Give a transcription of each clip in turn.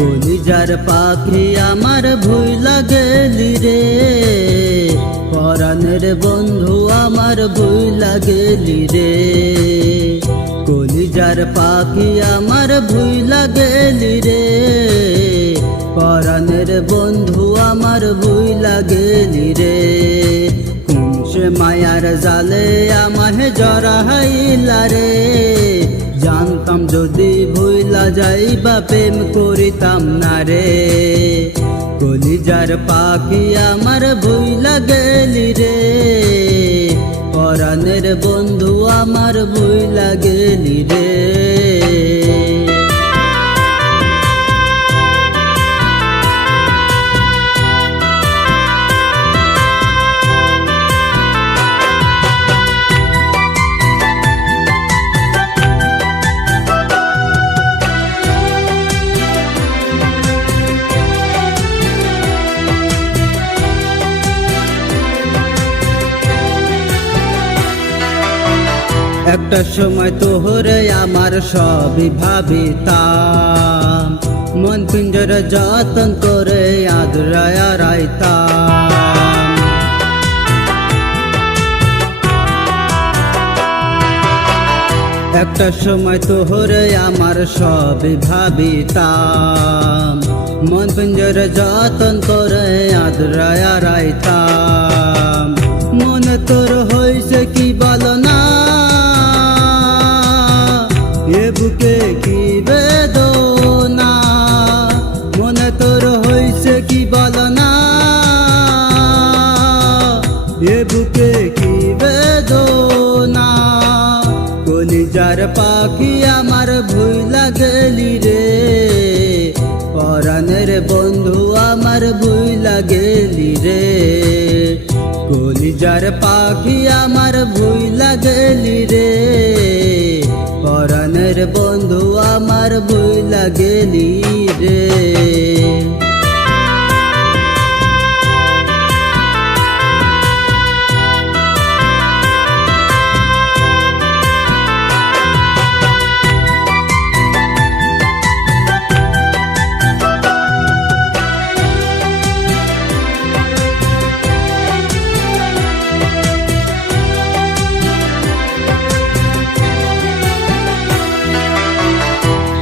কলিজার পাখি আমার ভুইলা গেলি রে, পরাণের বন্ধু আমার ভুইলা গেলি রে। কলিজার পাখি আমার ভুইলা গেলি রে, পরাণের বন্ধু আমার ভুইলা গেলি রে। সে মায়ার জালে আমাহে জড়াইলা রে, জানতাম যদি ভুইলা যাইবা প্রেম করিতাম না রে। কলিজার পাখি আমার ভুইলা গেলি রে, পরাণের বন্ধু আমার ভুইলা গেলি রে। একটা সময় তোহরে আমার সবই ভাবিতাম, মন পিঞ্জরে যতন করে আদরায়া রাইতাম। একটা সময় তোহরে আমার সবই ভাবিতাম, মন পিঞ্জরে যতন করে আদরায়া রাইতাম। মনে তোর হইছে কি বলো না, এ বুকে কি বেদনা। মনে তোর হইছে কি বলো না, এ বুকে কি বেদনা। কলিজার পাখি আমার ভুইলা গেলি রে, পরাণের বন্ধু আমার ভুইলা গেলি রে। কলিজার পাখি আমার ভুইলা গেলি রে, পরাণের বন্ধু আমার ভুইলা গেলি রে।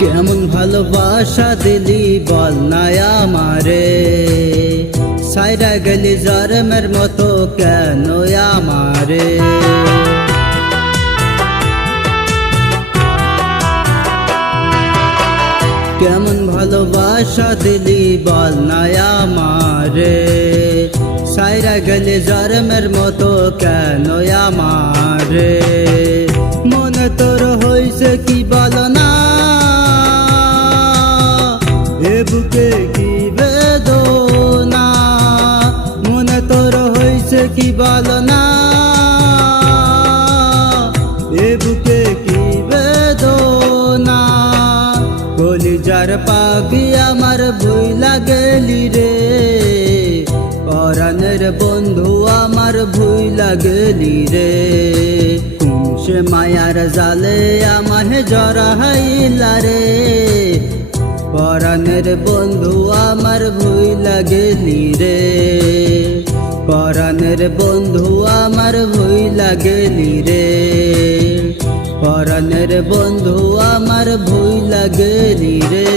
কেমন ভালোবাসা দিলি বল না আমারে, সাইরা গেলি জরমের মতো কেন আমারে। কেমন ভালোবাসা দিলি বল না আমারে, সাইরা গেলি জরমের মতো কেন আমারে। মনে তোর হইছে কি বল না, এ বুকে কি বেদনা। মনে তোর হইছে কি বল না, এ বুকে কি বেদনা। কলিজার পাখি আমার ভুইলা গেলি রে, পরাণের বন্ধু আমার ভুইলা গেলি রে। সে মায়ার জালে আমাহে জড়াইলা রে, পরাণের বন্ধু আমার ভুইলা গেলি রে। পরাণের বন্ধু আমার ভুইলা গেলি রে, পরাণের বন্ধু আমার ভুইলা গেলি রে।